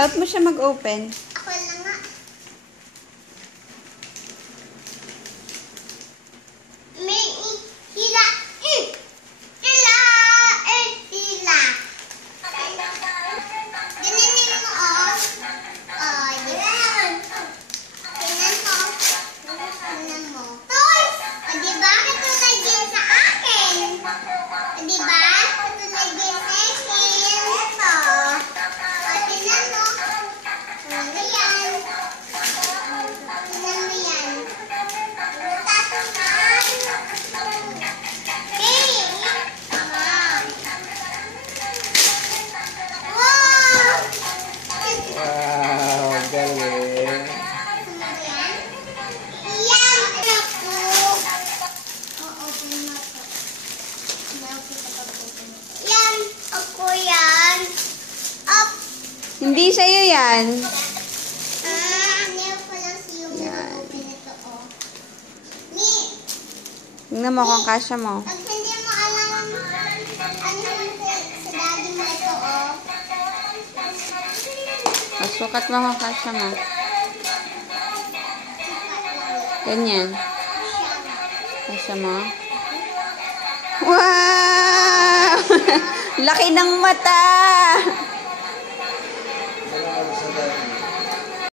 Help mo siya mag-open. Ako lang nga. May hila. Hila. Hila. Ganinin mo, oh. Oh, di ba? Tingnan mo. Tingnan mo. Toys! O, di ba? Katulad din sa akin. O, di ba? Katulad din sa akin. Ito. O, tingnan mo. Ano yan? Tingnan mo yan. Tatuman. Hey! Wow! Wow, galing. Yan, ako yan. Up. Hindi sa'yo yan. Nail ko lang yung open ito, oh. Ni, Tingnan mo kung kasya mo. pag hindi mo alam ano sa daddy mo ito, oh. Pasukat mo kung kasya mo. Ganyan. Kasya mo. Wow! Laki ng mata!